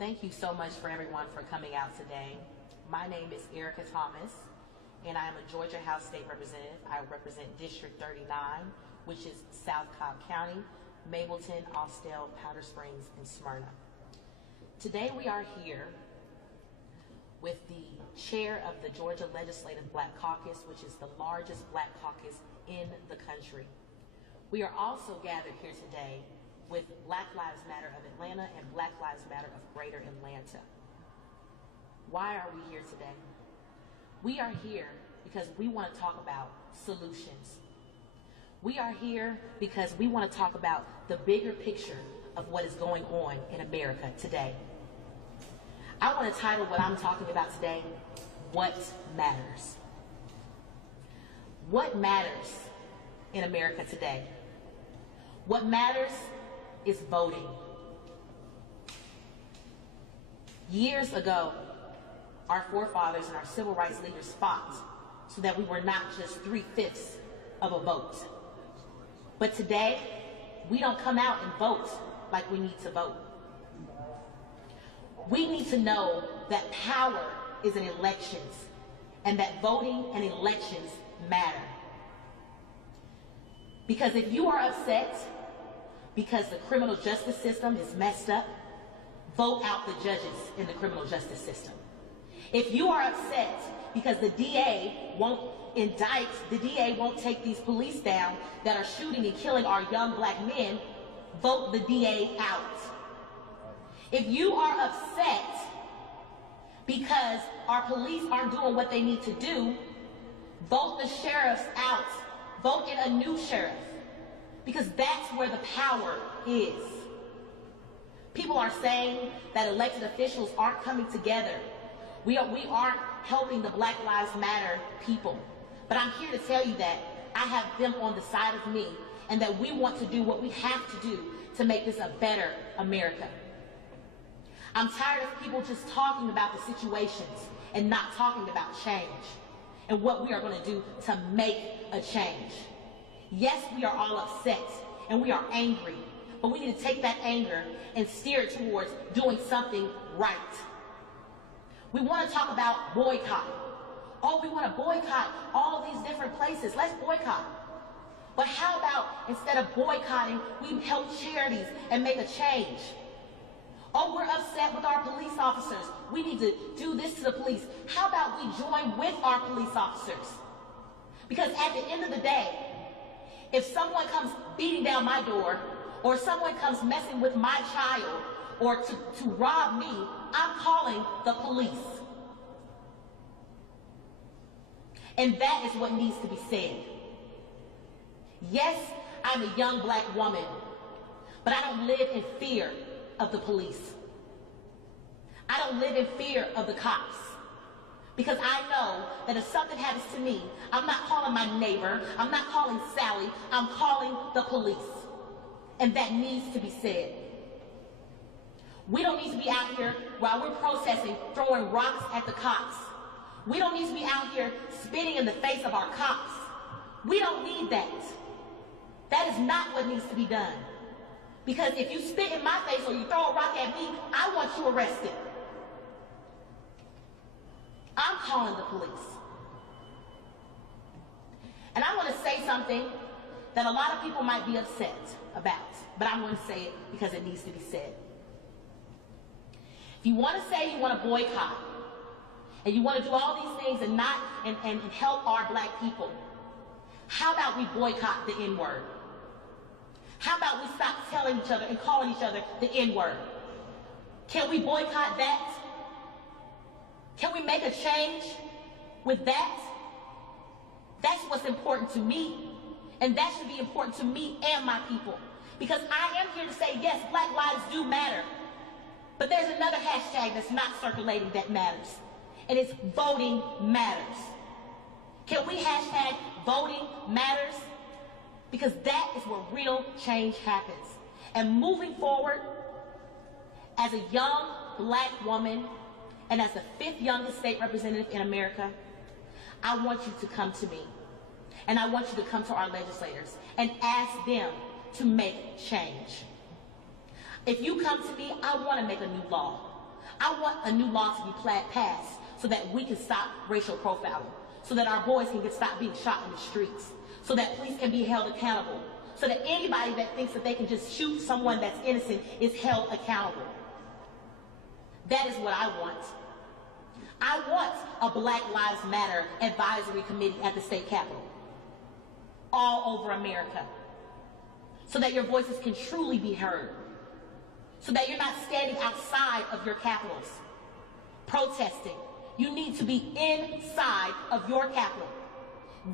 Thank you so much for everyone for coming out today. My name is Erica Thomas, and I am a Georgia House State Representative. I represent District 39, which is South Cobb County, Mableton, Austell, Powder Springs, and Smyrna. Today we are here with the chair of the Georgia Legislative Black Caucus, which is the largest black caucus in the country. We are also gathered here today with Black Lives Matter of Atlanta and Black Lives Matter of Greater Atlanta. Why are we here today? We are here because we want to talk about solutions. We are here because we want to talk about the bigger picture of what is going on in America today. I want to title what I'm talking about today, What Matters? What matters in America today? What matters is voting. Years ago, our forefathers and our civil rights leaders fought so that we were not just 3/5 of a vote. But today, we don't come out and vote like we need to vote. We need to know that power is in elections and that voting and elections matter. Because if you are upset because the criminal justice system is messed up, vote out the judges in the criminal justice system. If you are upset because the DA won't indict, the DA won't take these police down that are shooting and killing our young black men, vote the DA out. If you are upset because our police aren't doing what they need to do, vote the sheriffs out. Vote in a new sheriff. Because that's where the power is. People are saying that elected officials aren't coming together. We aren't helping the Black Lives Matter people. But I'm here to tell you that I have them on the side of me and that we want to do what we have to do to make this a better America. I'm tired of people just talking about the situations and not talking about change and what we are going to do to make a change. Yes, we are all upset and we are angry, but we need to take that anger and steer it towards doing something right. We want to talk about boycott. Oh, we want to boycott all these different places. Let's boycott. But how about instead of boycotting, we help charities and make a change? Oh, we're upset with our police officers. We need to do this to the police. How about we join with our police officers? Because at the end of the day, if someone comes beating down my door, or someone comes messing with my child, or to rob me, I'm calling the police. And that is what needs to be said. Yes, I'm a young black woman, but I don't live in fear of the police. I don't live in fear of the cops. Because I know that if something happens to me, I'm not calling my neighbor, I'm not calling Sally, I'm calling the police. And that needs to be said. We don't need to be out here while we're protesting, throwing rocks at the cops. We don't need to be out here spitting in the face of our cops. We don't need that. That is not what needs to be done. Because if you spit in my face or you throw a rock at me, I want you arrested. I'm calling the police. And I want to say something that a lot of people might be upset about, but I'm going to say it because it needs to be said. If you want to say you want to boycott, and you want to do all these things and help our black people, how about we boycott the N-word? How about we stop telling each other and calling each other the N-word? Can we boycott that? Can we make a change with that? That's what's important to me. And that should be important to me and my people. Because I am here to say, yes, black lives do matter. But there's another hashtag that's not circulating that matters. And it's voting matters. Can we hashtag voting matters? Because that is where real change happens. And moving forward, as a young black woman, and as the 5th youngest state representative in America, I want you to come to me. And I want you to come to our legislators and ask them to make change. If you come to me, I want to make a new law. I want a new law to be passed so that we can stop racial profiling, so that our boys can stop being shot in the streets, so that police can be held accountable, so that anybody that thinks that they can just shoot someone that's innocent is held accountable. That is what I want. I want a Black Lives Matter advisory committee at the state capitol, all over America, so that your voices can truly be heard, so that you're not standing outside of your capitals protesting. You need to be inside of your capital.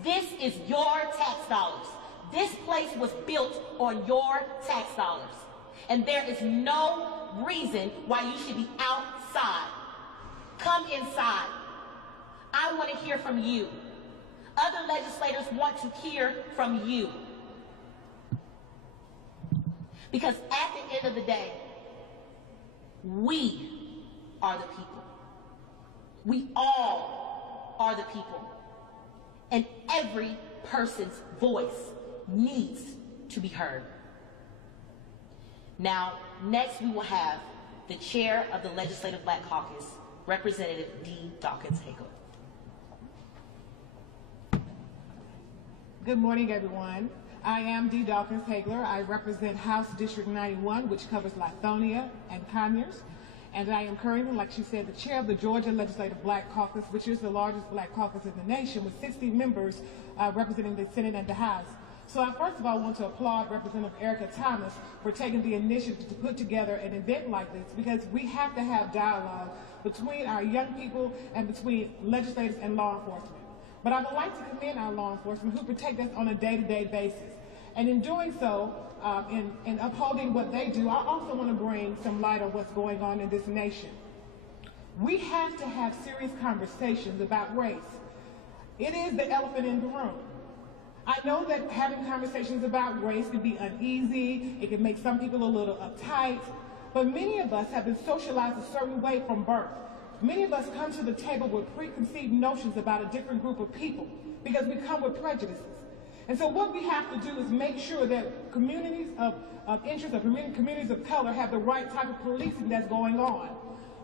This is your tax dollars. This place was built on your tax dollars. And there is no reason why you should be outside. Come inside. I want to hear from you. Other legislators want to hear from you. Because at the end of the day, we are the people. We all are the people. And every person's voice needs to be heard. Now, next we will have the chair of the Legislative Black Caucus, Representative D. Dawkins-Hagler. Good morning, everyone. I am D. Dawkins-Hagler. I represent House District 91, which covers Lithonia and Conyers. And I am currently, like she said, the chair of the Georgia Legislative Black Caucus, which is the largest black caucus in the nation, with 60 members representing the Senate and the House. So I first of all want to applaud Representative Erica Thomas for taking the initiative to put together an event like this, because we have to have dialogue between our young people and between legislators and law enforcement. But I would like to commend our law enforcement who protect us on a day-to-day basis. And in doing so, in upholding what they do, I also want to bring some light on what's going on in this nation. We have to have serious conversations about race. It is the elephant in the room. I know that having conversations about race can be uneasy, it can make some people a little uptight, but many of us have been socialized a certain way from birth. Many of us come to the table with preconceived notions about a different group of people because we come with prejudices. And so what we have to do is make sure that communities of interest, or communities of color, have the right type of policing that's going on.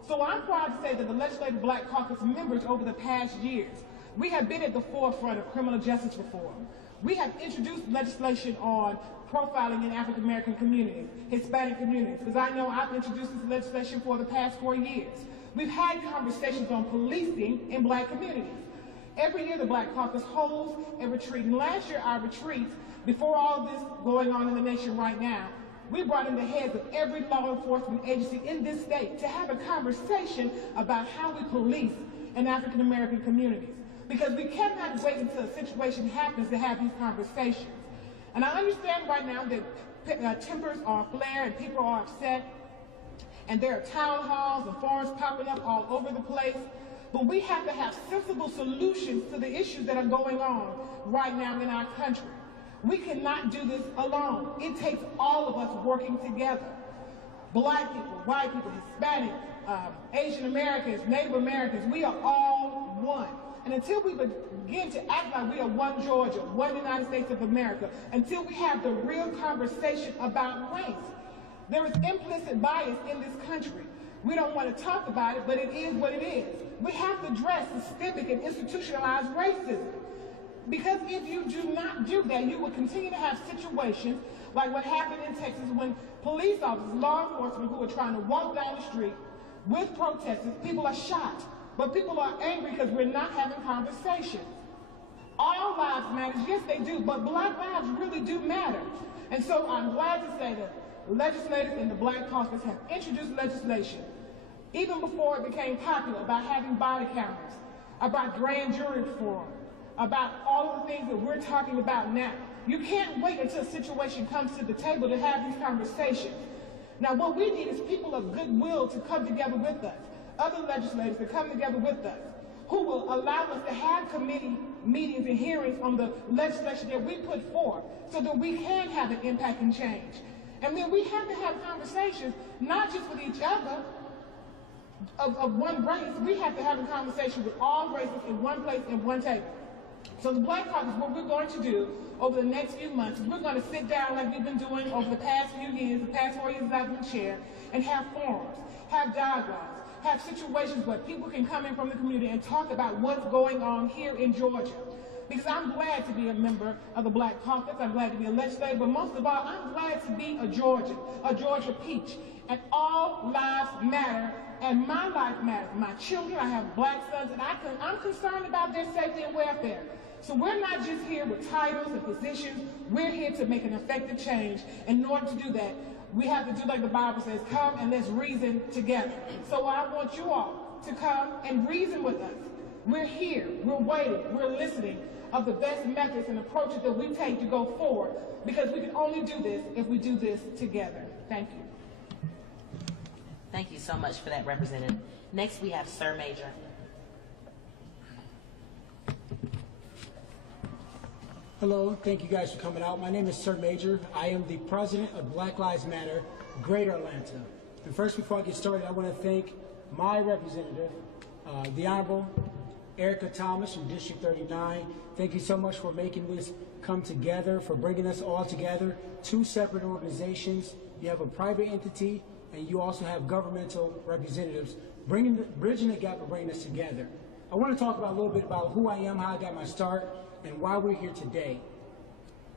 So I'm proud to say that the Legislative Black Caucus members over the past years, we have been at the forefront of criminal justice reform. We have introduced legislation on profiling in African American communities, Hispanic communities, because I know I've introduced this legislation for the past 4 years. We've had conversations on policing in black communities. Every year the Black Caucus holds a retreat, and last year our retreat, before all this going on in the nation right now, we brought in the heads of every law enforcement agency in this state to have a conversation about how we police in African American communities. Because we cannot wait until a situation happens to have these conversations. And I understand right now that tempers are flared and people are upset, and there are town halls and forums popping up all over the place. But we have to have sensible solutions to the issues that are going on right now in our country. We cannot do this alone. It takes all of us working together. Black people, white people, Hispanic, Asian Americans, Native Americans, we are all one. And until we begin to act like we are one Georgia, one United States of America, until we have the real conversation about race, there is implicit bias in this country. We don't want to talk about it, but it is what it is. We have to address systemic and institutionalized racism. Because if you do not do that, you will continue to have situations like what happened in Texas when police officers, law enforcement who are trying to walk down the street with protesters, people are shot. But people are angry because we're not having conversations. All lives matter, yes they do, but black lives really do matter. And so I'm glad to say that legislators in the Black Caucus have introduced legislation, even before it became popular, about having body cameras, about grand jury reform, about all of the things that we're talking about now. You can't wait until a situation comes to the table to have these conversations. Now what we need is people of goodwill to come together with us, other legislators to come together with us, who will allow us to have committee meetings and hearings on the legislation that we put forth so that we can have an impact and change. And then we have to have conversations, not just with each other of one race. We have to have a conversation with all races in one place, in one table. So the Black Caucus, what we're going to do over the next few months is we're going to sit down like we've been doing over the past few years, the past 4 years that I've been chair, and have forums, have dialogues, have situations where people can come in from the community and talk about what's going on here in Georgia. Because I'm glad to be a member of the Black Caucus, I'm glad to be a legislator, but most of all, I'm glad to be a Georgia peach. And all lives matter, and my life matters. My children, I have black sons, and I'm concerned about their safety and welfare. So we're not just here with titles and positions, we're here to make an effective change. And in order to do that, we have to do like the Bible says, come and let's reason together. So I want you all to come and reason with us. We're here, we're waiting, we're listening of the best methods and approaches that we take to go forward, because we can only do this if we do this together. Thank you. Thank you so much for that, Representative. Next, we have Sir Maejor. Hello, thank you guys for coming out. My name is Sir Maejor. I am the president of Black Lives Matter, Greater Atlanta. And first, before I get started, I want to thank my representative, the Honorable Erica Thomas from District 39. Thank you so much for making this come together, for bringing us all together. Two separate organizations. You have a private entity, and you also have governmental representatives, bridging the gap and bringing us together. I want to talk about a little bit about who I am, how I got my start, and why we're here today.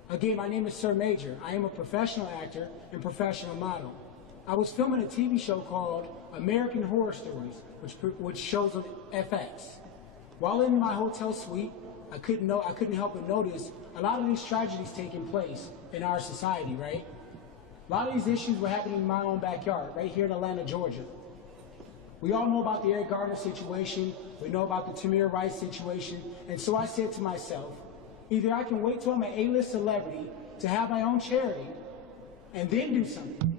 Again, my name is Sir Maejor. I am a professional actor and professional model. I was filming a TV show called American Horror Stories, which shows on FX. While in my hotel suite, I couldn't help but notice a lot of these tragedies taking place in our society, right? A lot of these issues were happening in my own backyard, right here in Atlanta, Georgia. We all know about the Eric Garner situation. We know about the Tamir Rice situation. And so I said to myself, either I can wait till I'm an A-list celebrity to have my own charity and then do something,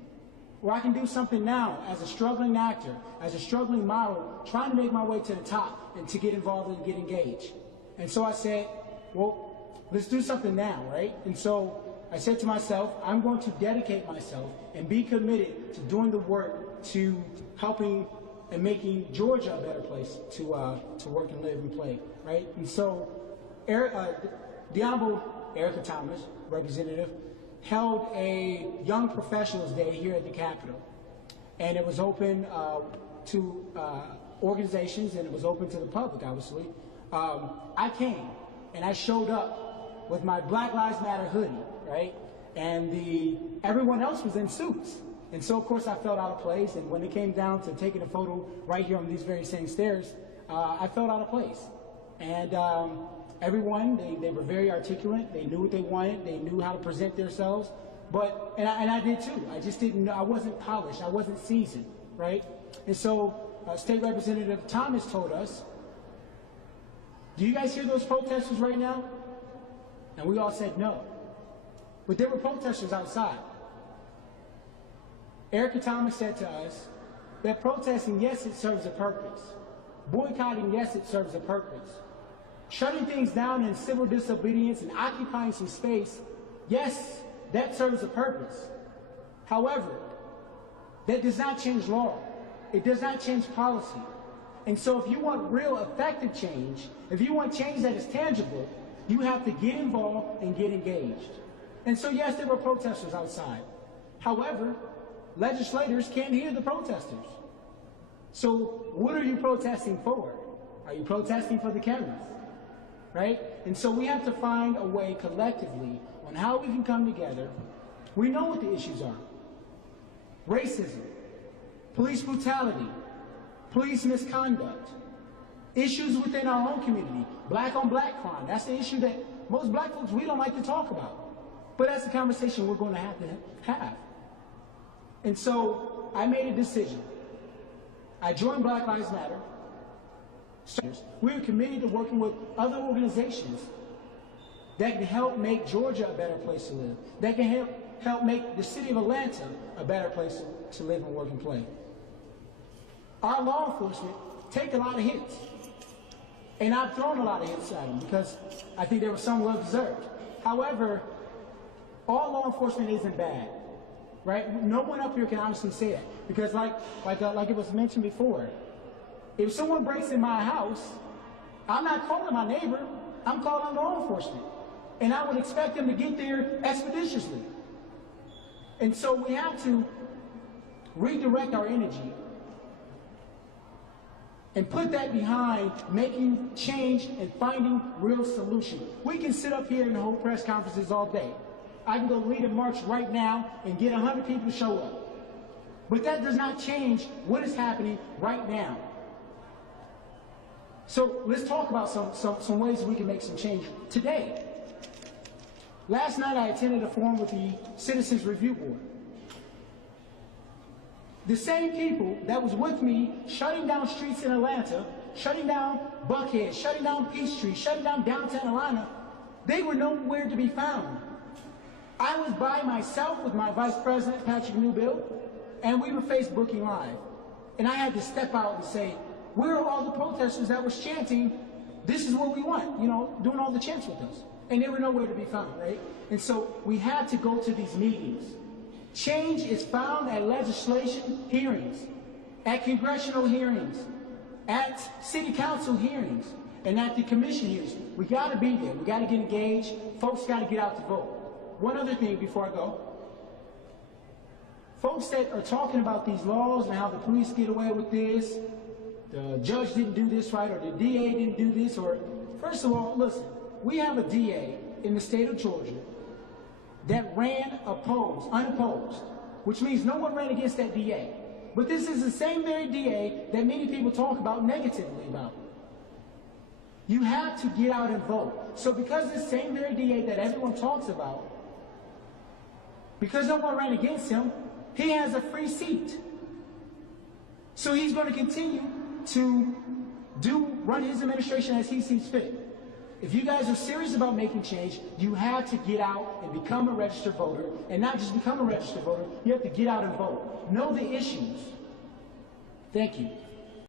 or I can do something now as a struggling actor, as a struggling model, trying to make my way to the top and to get involved and get engaged. And so I said, well, let's do something now, right? And so I said to myself, I'm going to dedicate myself and be committed to doing the work, to helping and making Georgia a better place to work and live and play, right? And so the Honorable Erica Thomas, representative, held a Young Professionals Day here at the Capitol. And it was open to organizations, and it was open to the public, obviously. I came, and I showed up with my Black Lives Matter hoodie, right? And everyone else was in suits. And so, of course, I felt out of place, and when it came down to taking a photo right here on these very same stairs, I felt out of place. And everyone, they were very articulate, they knew what they wanted, they knew how to present themselves, and I did too. I just didn't know, I wasn't polished, I wasn't seasoned, right? And so, State Representative Thomas told us, do you guys hear those protesters right now? And we all said no. But there were protesters outside. Erica Thomas said to us that protesting, yes, it serves a purpose. Boycotting, yes, it serves a purpose. Shutting things down in civil disobedience and occupying some space, yes, that serves a purpose. However, that does not change law. It does not change policy. And so if you want real effective change, if you want change that is tangible, you have to get involved and get engaged. And so yes, there were protesters outside. However, legislators can't hear the protesters. So what are you protesting for? Are you protesting for the cameras? Right? And so we have to find a way collectively on how we can come together. We know what the issues are. Racism, police brutality, police misconduct, issues within our own community, black on black crime. That's the issue that most black folks, we don't like to talk about. But that's a conversation we're going to have. And so I made a decision. I joined Black Lives Matter. We're committed to working with other organizations that can help make Georgia a better place to live, that can help make the city of Atlanta a better place to live and work and play. Our law enforcement take a lot of hits. And I've thrown a lot of hits at them because I think there were some well-deserved. However, all law enforcement isn't bad, right? No one up here can honestly say that because like it was mentioned before, if someone breaks in my house, I'm not calling my neighbor, I'm calling law enforcement. And I would expect them to get there expeditiously. And so we have to redirect our energy and put that behind making change and finding real solution. We can sit up here and hold press conferences all day. I can go lead a march right now and get 100 people to show up. But that does not change what is happening right now. So let's talk about some ways we can make some change today. Last night I attended a forum with the Citizens Review Board. The same people that was with me shutting down streets in Atlanta, shutting down Buckhead, shutting down Peachtree, shutting down downtown Atlanta, they were nowhere to be found. I was by myself with my Vice President, Patrick Newbill, and we were Facebooking Live. And I had to step out and say, where are all the protesters that was chanting, this is what we want, you know, doing all the chants with us? And they were nowhere to be found, right? And so we had to go to these meetings. Change is found at legislation hearings, at congressional hearings, at city council hearings, and at the commission hearings. We got to be there. We got to get engaged. Folks got to get out to vote. One other thing before I go. Folks that are talking about these laws and how the police get away with this, the judge didn't do this right, or the DA didn't do this, or first of all, listen, we have a DA in the state of Georgia that ran unopposed, which means no one ran against that DA. But this is the same very DA that many people talk about negatively about. You have to get out and vote. So because this same very DA that everyone talks about, because no one ran against him, he has a free seat. So he's going to continue to run his administration as he sees fit. If you guys are serious about making change, you have to get out and become a registered voter. And not just become a registered voter, you have to get out and vote. Know the issues. Thank you.